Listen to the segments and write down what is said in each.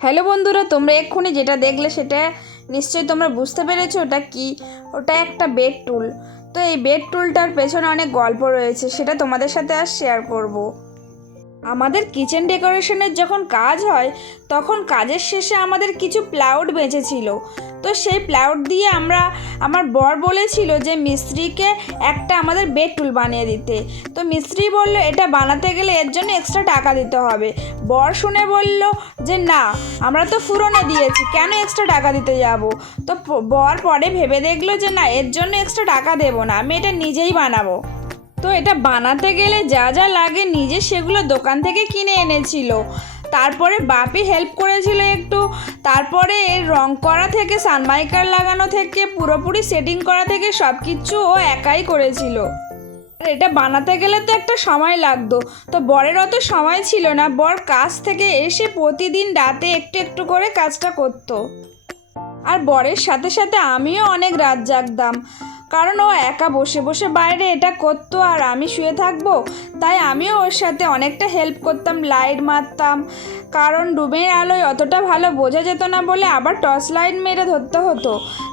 Hello বন্ধুরা, তোমরা এক্ষুনি যেটা দেখলে সেটা নিশ্চয়ই তোমরা বুঝতে পেরেছো ওটা কি। ওটা একটা বেড টুল। তো এই বেড টুলটার পেছনে অনেক গল্প রয়েছে, সেটা তোমাদের সাথে আজ শেয়ার করব। আমাদের কিচেন ডেকোরেশনের যখন কাজ হয় তখন কাজের শেষে আমাদের কিছু প্লাউড বেঁচেছিল। তো সেই প্লাউড দিয়ে আমার বর বলেছিল যে মিস্ত্রিকে একটা আমাদের বেড টুল বানিয়ে দিতে। তো মিস্ত্রি বলল এটা বানাতে গেলে এর জন্য এক্সট্রা টাকা দিতে হবে। বর শুনে বলল যে না, আমরা তো ফুরনে দিয়েছি, কেন এক্সট্রা টাকা দিতে যাব। তো বর পরে ভেবে দেখলো যে না, এর জন্য এক্সট্রা টাকা দেবো না, আমি এটা নিজেই বানাবো। তো এটা বানাতে গেলে যা যা লাগে নিজে সেগুলো দোকান থেকে কিনে এনেছিল। তারপরে বাপি হেল্প করেছিল একটু। তারপরে এর রং করা থেকে সানমাইকার লাগানো থেকে পুরোপুরি সেটিং করা থেকে সব কিছু ও একাই করেছিল। আর এটা বানাতে গেলে তো একটা সময় লাগতো, তো বরের অত সময় ছিল না। বর কাজ থেকে এসে প্রতিদিন রাতে একটু একটু করে কাজটা করতো। আর বরের সাথে সাথে আমিও অনেক রাত জাগতাম, কারণ ও একা বসে বসে বাইরে এটা করতো আর আমি শুয়ে থাকবো। তাই আমিও ওর সাথে অনেকটা হেল্প করতাম, লাইট মারতাম, কারণ রুমের আলোয় অতটা ভালো বোঝা যেত না বলে আবার টর্চ লাইট মেরে ধরতে হতো।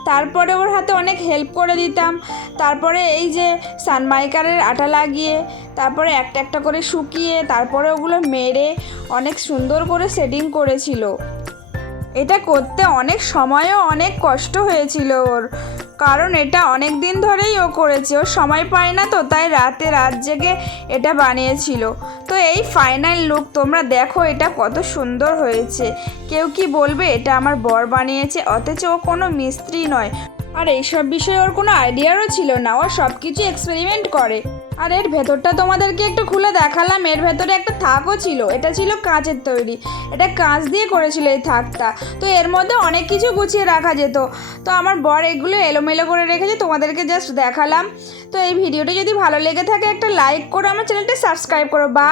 তারপরে ওর হাতে অনেক হেল্প করে দিতাম। তারপরে এই যে সানমাইকারের আটা লাগিয়ে, তারপরে একটা একটা করে শুকিয়ে, তারপরে ওগুলো মেরে অনেক সুন্দর করে সেটিং করেছিল। এটা করতে অনেক সময়ও অনেক কষ্ট হয়েছিল ওর, কারণ এটা অনেক দিন ধরেই ও করেছে। ও সময় পায় না, তো তাই রাতে রাত জেগে এটা বানিয়েছিল। তো এই ফাইনাল লুক তোমরা দেখো, এটা কত সুন্দর হয়েছে। কেউ কি বলবে এটা আমার বর বানিয়েছে, অথচ ও কোনো মিস্ত্রি নয়। আর এইসব বিষয়ে ওর কোনো আইডিয়ারও ছিল না, ও সব কিছু এক্সপেরিমেন্ট করে। আর এর ভেতরটা তোমাদেরকে একটু খুলে দেখালাম। এর ভেতরে একটা থাকও ছিল, এটা ছিল কাঁচের তৈরি, এটা কাঁচ দিয়ে করেছিল এই থাকটা। তো এর মধ্যে অনেক কিছু গুছিয়ে রাখা যেত। তো আমার বর এগুলো এলোমেলো করে রেখেছে, তোমাদেরকে জাস্ট দেখালাম। তো এই ভিডিওটা যদি ভালো লেগে থাকে একটা লাইক করো, আমার চ্যানেলটা সাবস্ক্রাইব করো। বা